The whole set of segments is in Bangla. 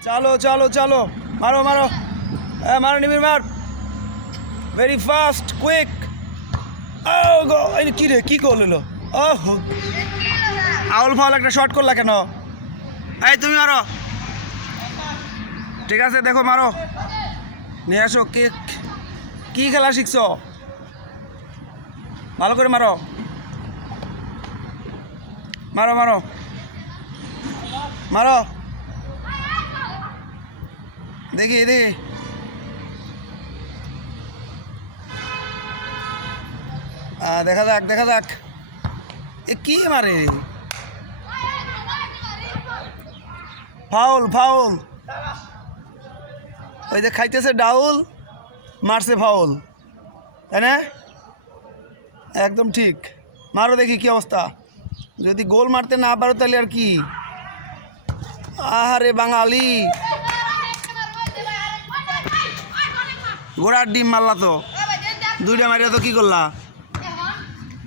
चलो चलो चलो मारो मारो मारो निबिर मार वेरी फास्ट क्विक কি রে কি করলো ওহো আউল ফাউল একটা শট করলা কেন এই তুমি মারো ঠিক আছে দেখো মারো নিয়ে আসো কি খেলা শিখছো ভালো করে মারো মারো মারো মারো দেখি দেখি দেখা যাক এ কি মারে ফাউল ফাউল ওই যে খাইতেছে ডাউল মারছে ফাউল তাই না একদম ঠিক মারো দেখি কি অবস্থা যদি গোল মারতে না পারো তাহলে আর কি আহারে বাঙালি ঘোড়ার ডিম মারলা তো দুইটা মারিয়া তো কি করলা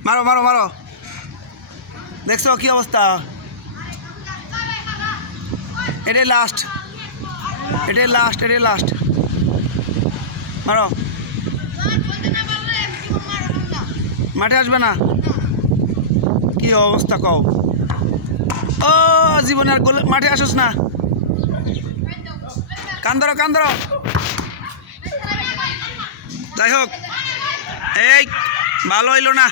মারো মারো মারো দেখছো কি অবস্থা এটাই লাস্ট মারো মাঠে আসবে না কি অবস্থা কও ও জীবনে আর মাঠে আসোস না কান্দরো যাই হোক এই ভালো হইল না।